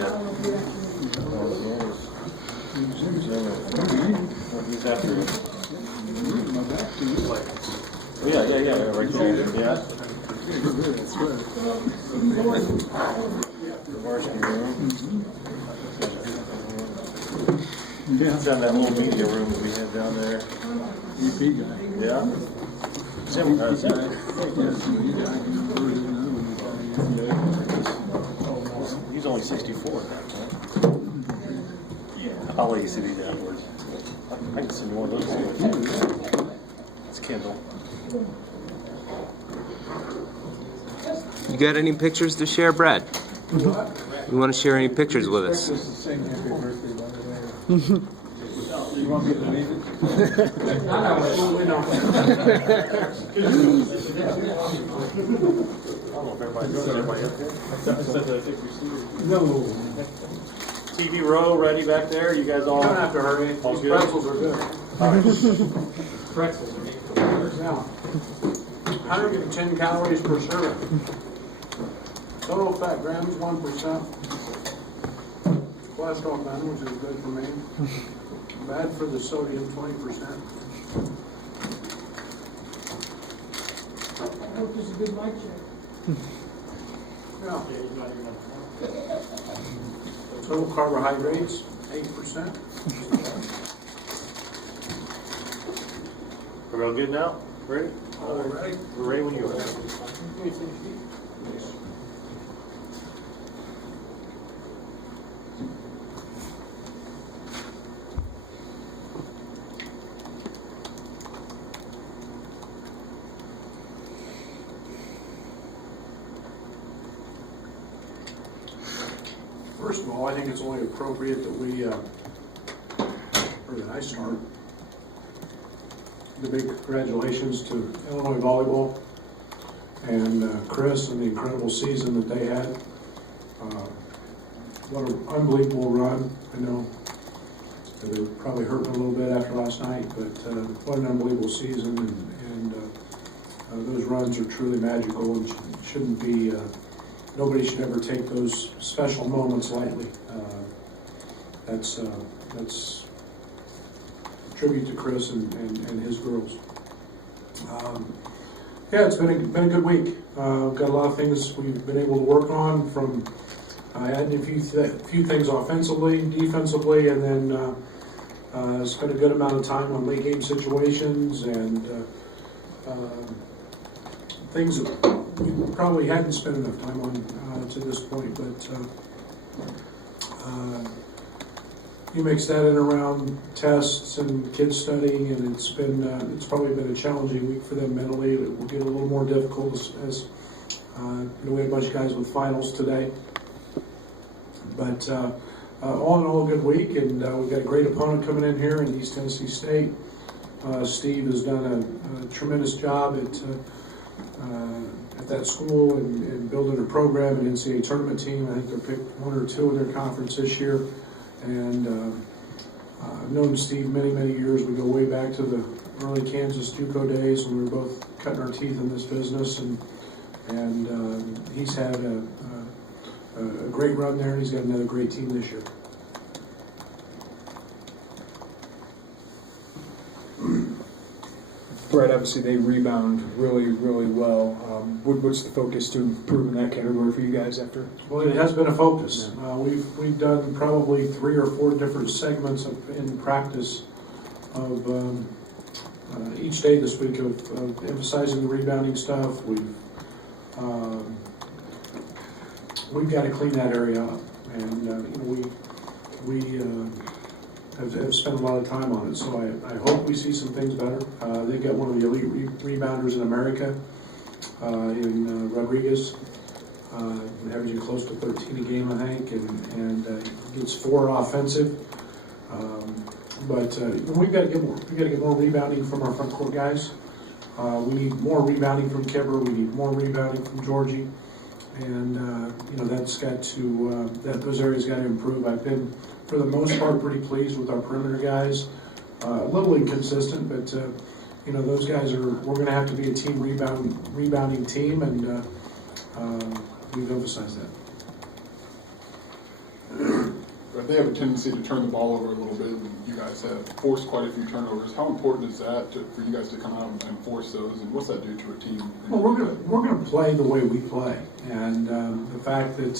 yet. He's after you. Oh, yeah, right there. Yeah. The varsity room. It's down that little media room that we had down there. EP guy. Yeah. He's only 64 at that point. Yeah. I'll let you see these afterwards. I can send you one of those. It's Kindle. You got any pictures to share, Brad? You want to share any pictures with us? You want me to leave it? Everybody up there? No. TV row ready back there? You guys all? Don't have to hurry. All These good? pretzels are good. All right. Pretzels are good. Now, 110 calories per serving. Total fat grams, 1%. Cholesterol none, which is good for me. Bad for the sodium, 20%. I hope this is a good mic check. Yeah. Total carbohydrates, 8%. We're all good now? Ready? All right. We're ready when you are. First of all, I think it's only appropriate that we, or that I start. The big congratulations to Illinois Volleyball and Chris and the incredible season that they had. What an unbelievable run. I know they were probably hurting a little bit after last night, but what an unbelievable season. And those runs are truly magical and shouldn't be, nobody should ever take those special moments lightly. That's a tribute to Chris and his girls. Yeah, it's been a good week. We've got a lot of things we've been able to work on, from adding a few things offensively, defensively, and then spent a good amount of time on late game situations and things that we probably hadn't spent enough time on to this point, but you mix that in around tests and kids studying, and it's probably been a challenging week for them mentally. It will get a little more difficult as we had a bunch of guys with finals today. But all in all, a good week, and we've got a great opponent coming in here in East Tennessee State. Steve has done a tremendous job at that school and building a program, an NCAA tournament team. I think they're picked 1 or 2 in their conference this year. And I've known Steve many, many years. We go way back to the early Kansas JUCO days when we were both cutting our teeth in this business. And he's had a great run there. He's got another great team this year. Brett, obviously they rebound really, really well. What's the focus to improve in that category for you guys after? Well, it has been a focus. We've done probably 3 or 4 different segments in practice of each day this week of emphasizing the rebounding stuff. We've got to clean that area up, and we have spent a lot of time on it. So I hope we see some things better. They've got one of the elite rebounders in America, in Rodriguez, averaging close to 13 a game, I think, and gets 4 offensive. But we've got to get more. We've got to get more rebounding from our front court guys. We need more rebounding from Kibber. We need more rebounding from Georgie. And that's got to those areas got to improve. I've been, for the most part, pretty pleased with our perimeter guys. A little inconsistent, but those guys we're going to have to be a team rebounding team, and we've emphasized that. but they have a tendency to turn the ball over a little bit, and you guys have forced quite a few turnovers. How important is that for you guys to come out and force those, and what's that do to a team? Well, we're gonna play the way we play, and the fact that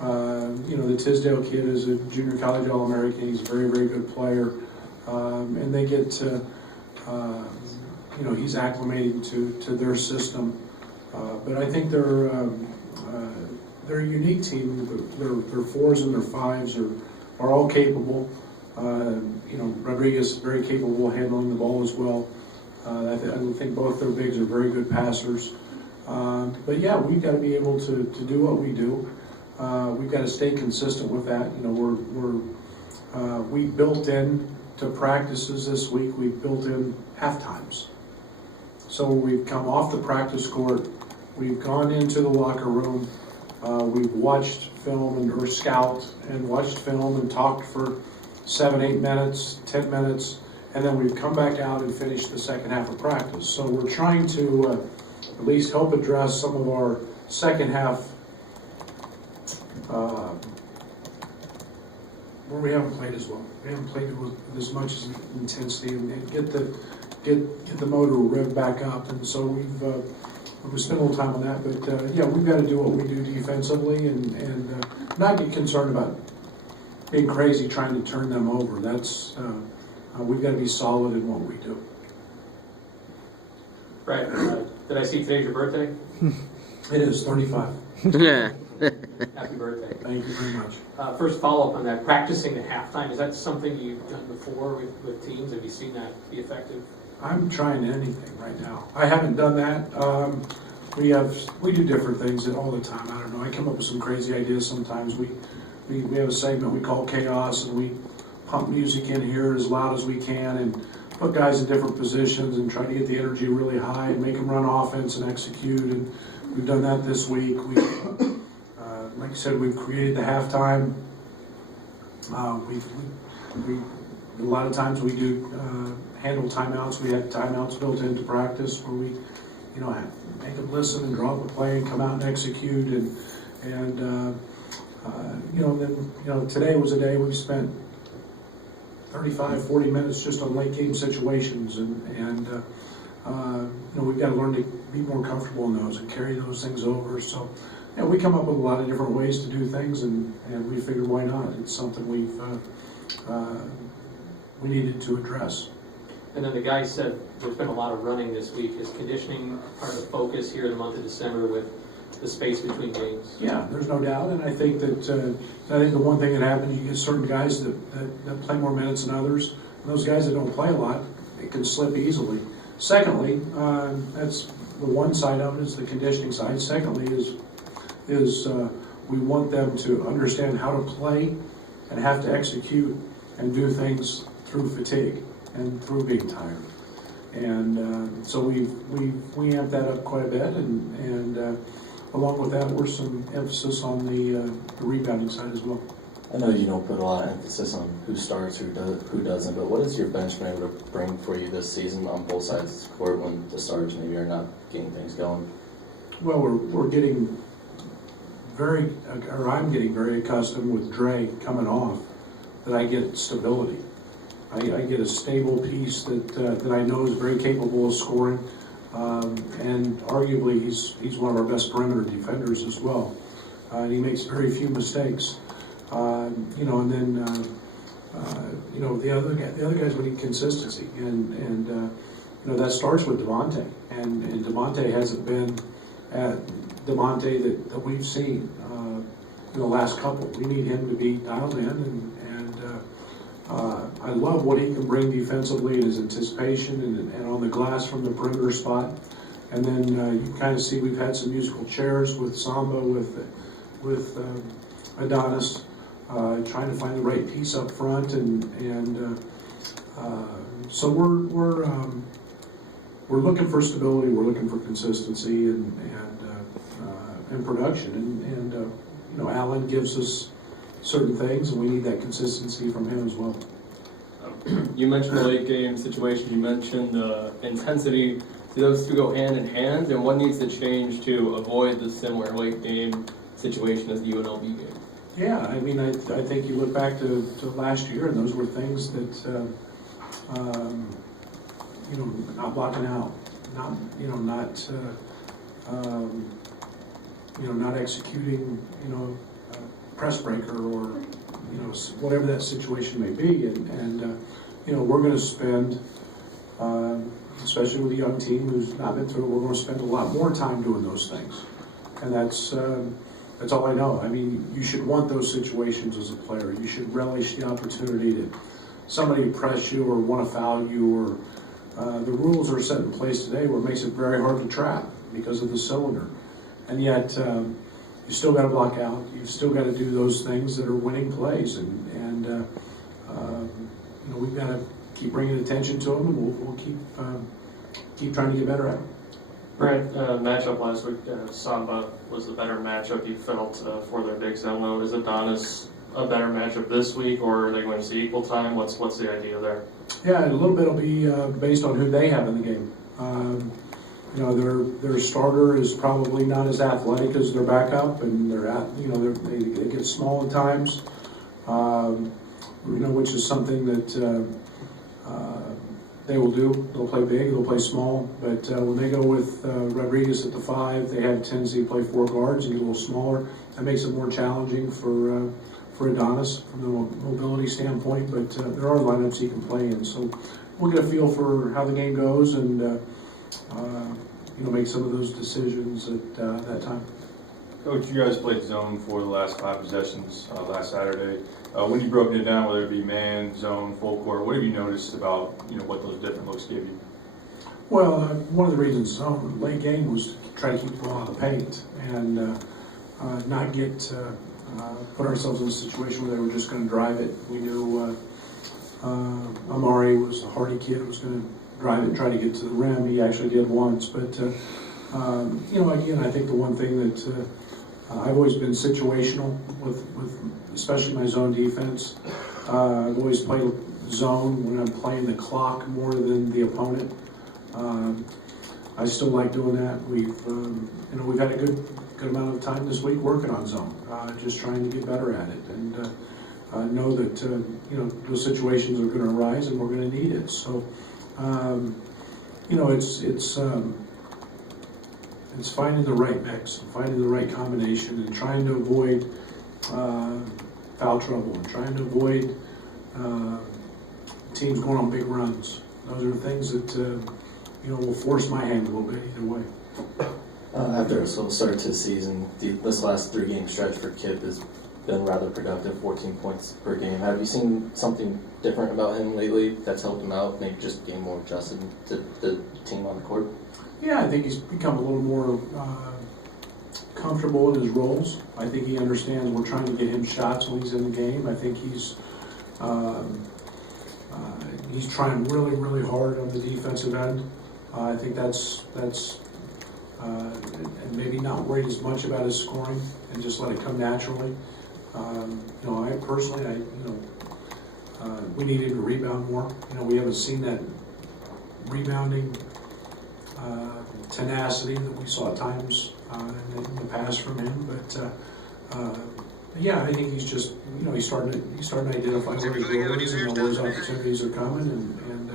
the Tisdale kid is a junior college All-American. He's a very, very good player, and they get he's acclimating to their system. But I think they're a unique team. Their fours and their fives are all capable. Rodriguez is very capable of handling the ball as well. I think both their bigs are very good passers. But yeah, we've got to be able to do what we do. We've got to stay consistent with that. We built in to practices this week. We built in half times. So we've come off the practice court. We've gone into the locker room. We've watched film or scout and watched film and talked for 7, 8 minutes, 10 minutes, and then we've come back out and finished the second half of practice. So we're trying to at least help address some of our second half where we haven't played as well. We haven't played with as much intensity and get the motor revved back up. And so we've spent a little time on that. But yeah, we've got to do what we do defensively and not get concerned about being crazy trying to turn them over. That's we've got to be solid in what we do. Right. Did I see today's your birthday? It is 35. Happy birthday. Thank you very much. First follow-up on that, practicing at halftime, is that something you've done before with teams? Have you seen that be effective? I'm trying anything right now. I haven't done that. We do different things all the time. I don't know. I come up with some crazy ideas sometimes. We have a segment we call Chaos, and we pump music in here as loud as we can and put guys in different positions and try to get the energy really high and make them run offense and execute. And we've done that this week. Like I said, we've created the halftime. A lot of times we do handle timeouts. We have timeouts built into practice where we, make them listen and draw up a play and come out and execute. And today was a day we spent 35, 40 minutes just on late game situations, and we've got to learn to be more comfortable in those and carry those things over. So. Yeah, we come up with a lot of different ways to do things, and we figured why not? It's something we needed to address. And then the guy said there's been a lot of running this week. Is conditioning part of the focus here in the month of December with the space between games? Yeah, there's no doubt, and I think the one thing that happens, you get certain guys that play more minutes than others, and those guys that don't play a lot, it can slip easily. Secondly, that's the one side of it is the conditioning side. Secondly is we want them to understand how to play and have to execute and do things through fatigue and through being tired. And so we amped that up quite a bit, and along with that, we're some emphasis on the rebounding side as well. I know you don't put a lot of emphasis on who starts, who doesn't, but what has your bench been able to bring for you this season on both sides of the court when the starters maybe are not getting things going? Well, we're getting I'm getting very accustomed with Dre coming off, that I get stability. I get a stable piece that I know is very capable of scoring, and arguably he's one of our best perimeter defenders as well. He makes very few mistakes, and then the other guys we need consistency, and that starts with Devontae, and Devontae hasn't been at Devontae that we've seen in the last couple. We need him to be dialed in, and I love what he can bring defensively in his anticipation and on the glass from the perimeter spot. And then you can kind of see we've had some musical chairs with Samba, with Adonis, trying to find the right piece up front, and so we're looking for stability. We're looking for consistency and production, and Alan gives us certain things, and we need that consistency from him as well. You mentioned the late game situation. You mentioned the intensity. Do those two go hand in hand, and what needs to change to avoid the similar late game situation as the UNLV game? Yeah, I mean, I think you look back to last year, and those were things that, you know, not blocking out, not, you know, not, you know, not executing, you know, a press breaker or, you know, whatever that situation may be. And you know, we're going to spend, especially with a young team who's not been through it, we're going to spend a lot more time doing those things. And that's all I know. I mean, you should want those situations as a player. You should relish the opportunity to somebody press you or want to foul you, or the rules are set in place today where it makes it very hard to trap because of the cylinder. And yet, you still got to block out. You've still got to do those things that are winning plays, and you know, we've got to keep bringing attention to them, and we'll keep trying to get better at them. Brad, matchup last week, Samba was the better matchup you felt for their big zone load. Is Adonis a better matchup this week, or are they going to see equal time? What's the idea there? Yeah, a little bit will be based on who they have in the game. You know, their starter is probably not as athletic as their backup, and you know, they get small at times. You know, which is something that they will do. They'll play big, they'll play small, but when they go with Rodriguez at the 5, they have a tendency to play 4 guards and get a little smaller. That makes it more challenging for Adonis from the mobility standpoint, but there are lineups he can play in. So we'll get a feel for how the game goes and you know, make some of those decisions at that time. Coach, you guys played zone for the last 5 possessions last Saturday. When you broke it down, whether it be man, zone, full court, what have you noticed about, you know, what those different looks give you? Well, one of the reasons zone late game was to try to keep the ball out of the paint and not get put ourselves in a situation where they were just going to drive it. We knew Amari was a hardy kid who was going to drive it and try to get to the rim. He actually did once, but you know, again, I think the one thing that I've always been situational with especially my zone defense. I've always played zone when I'm playing the clock more than the opponent. I still like doing that. We've you know, we've had a good amount of time this week working on zone, just trying to get better at it, and know that you know, those situations are going to arise and we're going to need it. So you know, it's finding the right mix, finding the right combination, and trying to avoid foul trouble, and trying to avoid teams going on big runs. Those are things that you know, will force my hand a little bit either way. After a slow start to the season, this last 3-game stretch for Kip has been rather productive, 14 points per game. Have you seen something different about him lately that's helped him out, maybe just getting more adjusted to the team on the court? Yeah, I think he's become a little more comfortable in his roles. I think he understands we're trying to get him shots when he's in the game. I think he's trying really, really hard on the defensive end. I think that's and maybe not worried as much about his scoring and just let it come naturally. You know, I personally, we needed to rebound more. You know, we haven't seen that rebounding tenacity that we saw at times in the past from him. But yeah, I think he's just, you know, he's starting to identify where he's going and where his opportunities are coming, and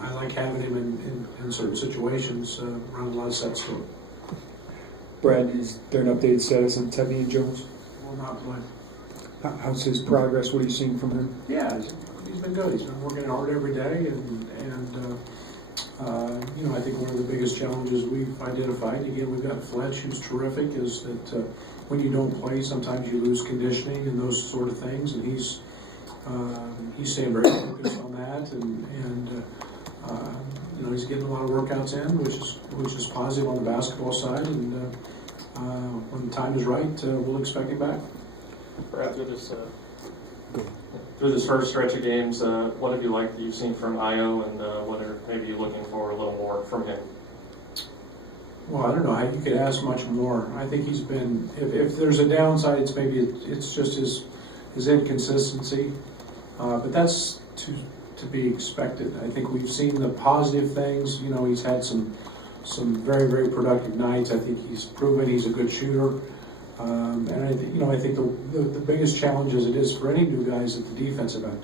I like having him in certain situations, running a lot of sets to him. Brad, is there an updated status on Tevin Jones? Will not play. How's his progress? What are you seeing from him? Yeah, he's been good. He's been working hard every day, and you know, I think one of the biggest challenges we've identified, again, we've got Fletch, who's terrific, is that when you don't play, sometimes you lose conditioning and those sort of things, and he's staying very focused on that, and you know, he's getting a lot of workouts in, which is positive on the basketball side, and when the time is right, we'll expect him back. Brad, through this first stretch of games, what have you liked that you've seen from Io, and what are maybe you looking for a little more from him? Well, I don't know how you could ask much more. I think he's been, if there's a downside, it's just his inconsistency, but that's to be expected. I think we've seen the positive things. You know, he's had some very, very productive nights. I think he's proven he's a good shooter. And I think the biggest challenge as it is for any new guys at the defensive end.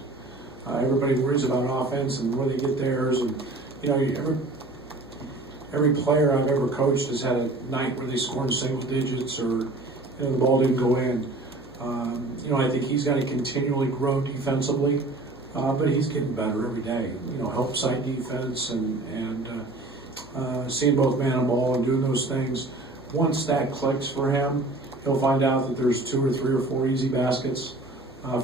Everybody worries about offense and where they get theirs, and every player I've ever coached has had a night where they scored in single digits or the ball didn't go in. I think he's got to continually grow defensively, but he's getting better every day. Help side defense and seeing both man and ball and doing those things. Once that clicks for him, he'll find out that there's 2 or 3 or 4 easy baskets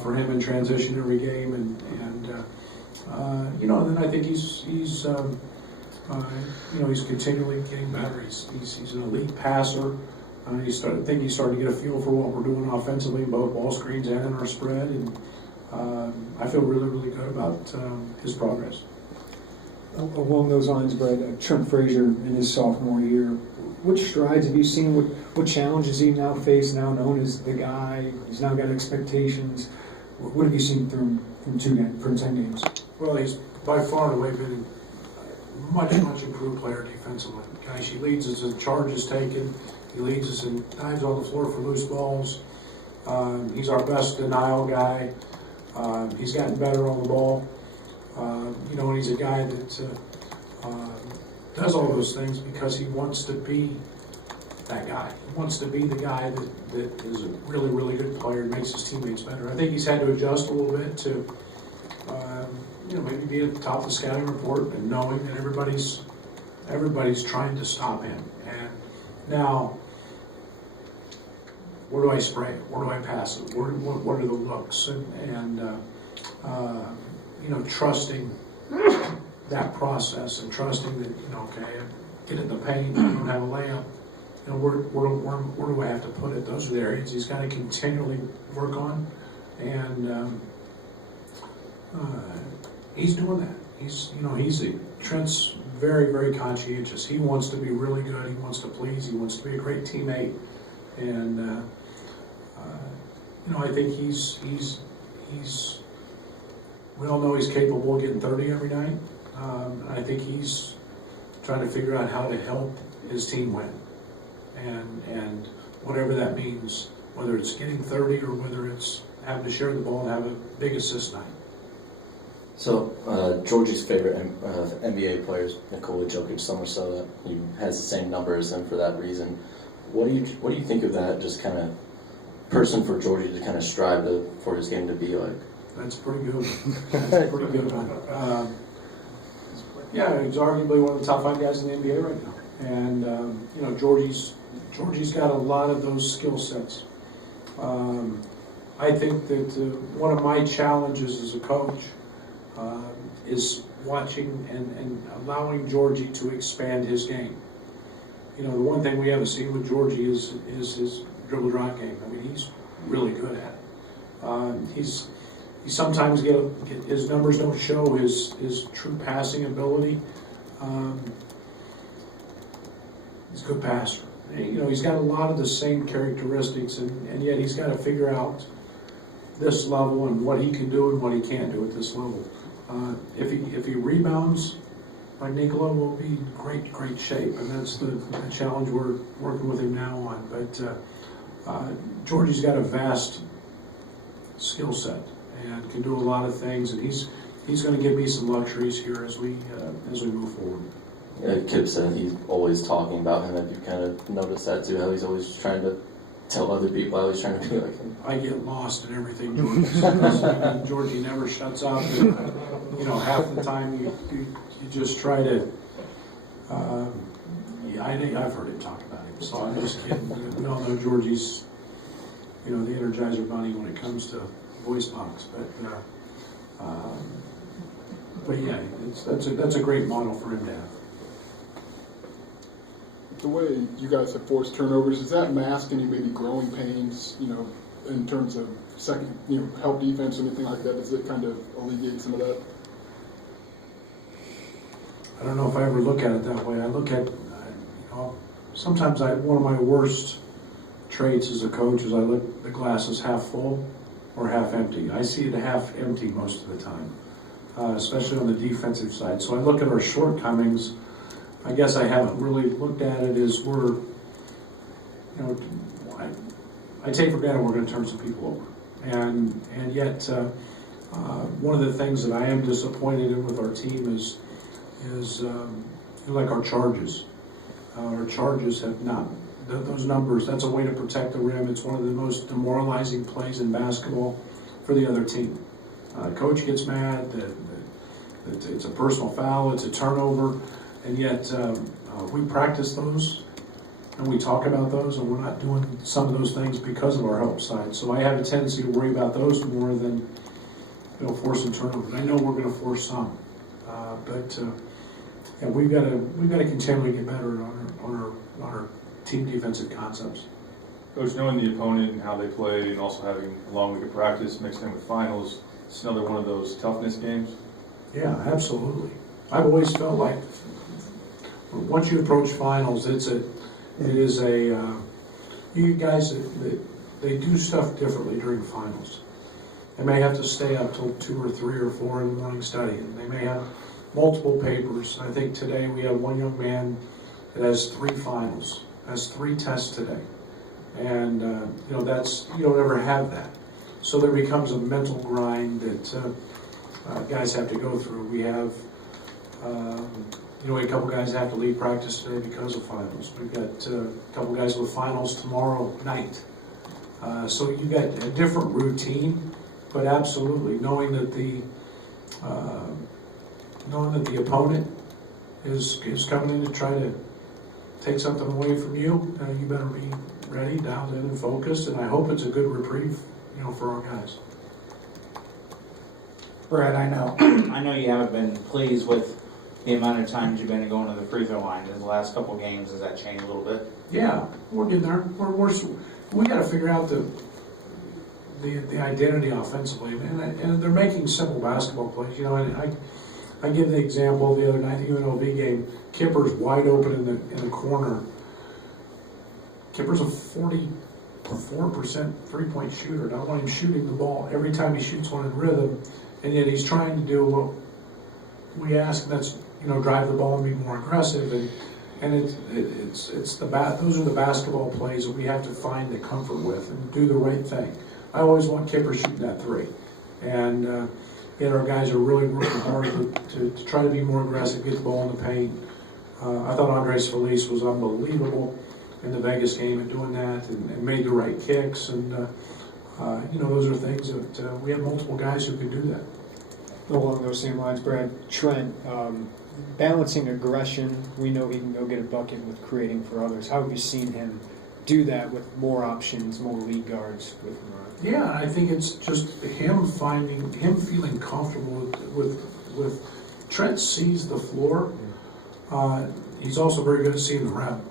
for him in transition every game, and then I think he's continually getting better. He's an elite passer. He's starting to get a feel for what we're doing offensively, both ball screens and in our spread, and I feel really, really good about his progress. Along those lines, Brad, Trent Frazier in his sophomore year, which strides have you seen? What challenges he now faced, now known as the guy? He's now got expectations. What have you seen from 10 games? Well, he's by far and away been a much improved player defensively. Gosh, he leads us in charges taken. He leads us in dives on the floor for loose balls. He's our best denial guy. He's gotten better on the ball. And he's a guy that does all those things because he wants to be that guy. He wants to be the guy that is a really, really good player and makes his teammates better. I think he's had to adjust a little bit to, maybe be at the top of the scouting report and knowing that everybody's trying to stop him. And now, where do I spray it? Where do I pass it? What are the looks? And trusting that process and trusting that, okay, I get in the paint, I don't have a layup. Where do I have to put it? Those are the areas he's got to continually work on. And he's doing that. Trent's very, very conscientious. He wants to be really good. He wants to please. He wants to be a great teammate. And I think he's. We all know he's capable of getting 30 every night. I think he's trying to figure out how to help his team win, and whatever that means, whether it's getting 30 or whether it's having to share the ball and have a big assist night. So, Georgie's favorite NBA players, Nikola Jokic, so much so that he has the same number as him for that reason. What do you think of that, just kind of person for Georgie to kind of strive for his game to be like? That's pretty good. That's a pretty good one. He's arguably one of the top 5 guys in the NBA right now. And, Georgie's got a lot of those skill sets. I think that one of my challenges as a coach is watching and allowing Georgie to expand his game. The one thing we haven't seen with Georgie is his dribble drive game. I mean, he's really good at it. He sometimes his numbers don't show his true passing ability. He's a good passer. He's got a lot of the same characteristics, and yet he's got to figure out this level and what he can do and what he can't do at this level. If he rebounds like Nikola, will be in great shape, and that's the challenge we're working with him now on. But Georgie's got a vast skill set and can do a lot of things, and he's going to give me some luxuries here as we move forward. Kip said he's always talking about him. Have you kind of noticed that too? How he's always trying to tell other people how he's trying to be like him? I get lost in everything Georgie says. Georgie never shuts up. And, half the time you just try to. I think I've heard him talk about him, so I'm just kidding. We all know Georgie's, the Energizer Bunny when it comes to voice box, but yeah, that's a great model for him to have. The way you guys have forced turnovers, does that mask any maybe growing pains, in terms of second, help defense or anything like that? Does it kind of alleviate some of that? I don't know if I ever look at it that way. I look at, sometimes one of my worst traits as a coach is I look at the glass as half full or half empty. I see it half empty most of the time, especially on the defensive side. So I look at our shortcomings. I guess I haven't really looked at it as we're, I take for granted we're going to turn some people over. And yet, one of the things that I am disappointed in with our team is like our charges. Our charges have not, those numbers, that's a way to protect the rim. It's one of the most demoralizing plays in basketball for the other team. Coach gets mad, it's a personal foul, it's a turnover, and yet we practice those and we talk about those, and we're not doing some of those things because of our help side. So I have a tendency to worry about those more than forcing turnovers. I know we're going to force some, but yeah, we've got to continually get better on our team defensive concepts. Coach, knowing the opponent and how they play, and also having a long week of practice mixed in with finals, it's another one of those toughness games. Yeah, absolutely. I've always felt like once you approach finals, you guys they do stuff differently during finals. They may have to stay up till 2 or 3 or 4 in the morning studying. They may have multiple papers. I think today we have one young man that has 3 finals, has 3 tests today, and that's, you don't ever have that. So there becomes a mental grind that guys have to go through. We have a couple guys have to leave practice today because of finals. We've got a couple guys with finals tomorrow night. So you got a different routine, but absolutely knowing that the opponent is coming in to try to take something away from you, you better be ready, dialed in, and focused. And I hope it's a good reprieve, for our guys. Brad, I know you haven't been pleased with the amount of times you've been going to the free throw line. In the last couple of games, has that changed a little bit? Yeah, we're getting there. We got to figure out the identity offensively, and they're making simple basketball plays. And I give the example the other night, the UNLV game. Kipper's wide open in the corner. Kipper's a 44% three-point shooter. And I want him shooting the ball every time he shoots one in rhythm, and yet he's trying to do what we ask, and that's drive the ball and be more aggressive. And those are the basketball plays that we have to find the comfort with and do the right thing. I always want Kipper shooting that 3, and our guys are really working hard to try to be more aggressive, get the ball in the paint. I thought Andres Feliz was unbelievable in the Vegas game at doing that and made the right kicks, and those are things that we have multiple guys who can do that. Along those same lines, Brad, Trent, balancing aggression, we know he can go get a bucket with creating for others. How have you seen him do that with more options, more lead guards? Yeah, I think it's just him feeling comfortable with Trent sees the floor. He's also very good at seeing the rim.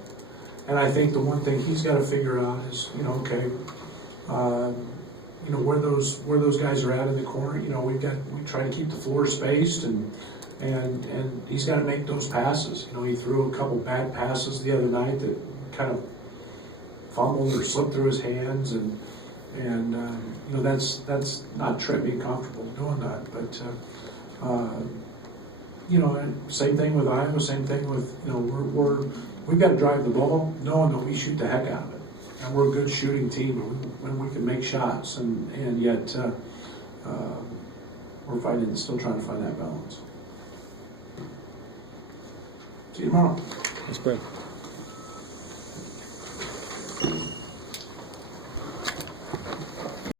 And I think the one thing he's got to figure out is, where those guys are at in the corner. We try to keep the floor spaced, and he's got to make those passes. He threw a couple bad passes the other night that kind of fumbled or slipped through his hands, and that's not Trent being comfortable doing that. But same thing with Iowa, same thing with we've got to drive the ball, knowing that we shoot the heck out of it, and we're a good shooting team, and we can make shots, and yet we're still trying to find that balance. See you tomorrow. Thanks, Brad.